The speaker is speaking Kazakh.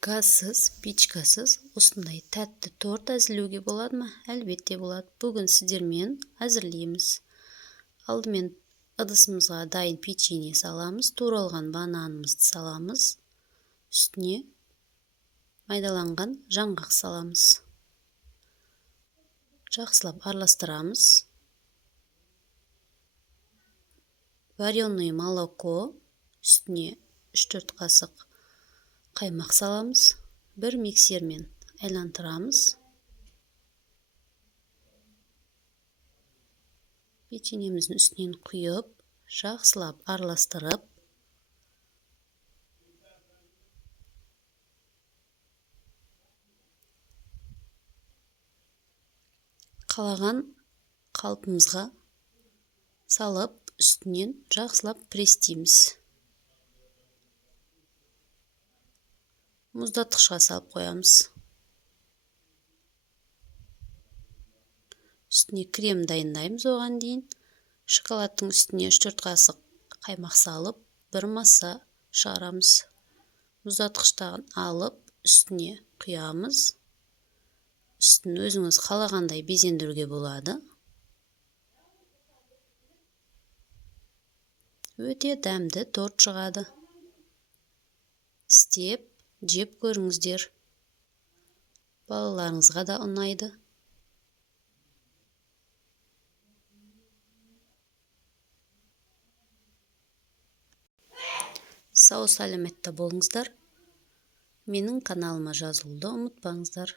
Газсыз, печкасыз осындай тәтті торт әзірлеуге болады ма? Әлбетте болады. Бүгін сіздермен әзірлейміз. Алдымен ыдысымызға дайын печенье саламыз, туралған бананымызды саламыз. Үстіне майдаланған жаңғақ саламыз. Жақсылап араластырамыз. Вареное молоко, үстіне 3-4 қасық қаймақ саламыз. Bir миксермен айландырамыз. Печеньеміздің үстінен құйып, жақсылап араластырып, қалаған қалпымызға салып, үстінен жақсылап престейміз. Мұздатқышқа салып қоямыз. Үстіне крем дайындаймыз оған дейін. Шоколадтың үстіне 3-4 қасық қаймақ салып, бір масса шығарамыз. Мұздатқыштан алып, үстіне құямыз. Үстін өзіңіз қалағандай безендіруге болады. Өте дәмді торт шығады. Істеп, жеп көріңіздер. Балаларыңызға да ұнайды. Сау саламатта болыңыздар. Менің каналыма жазылуды ұмытпаңыздар.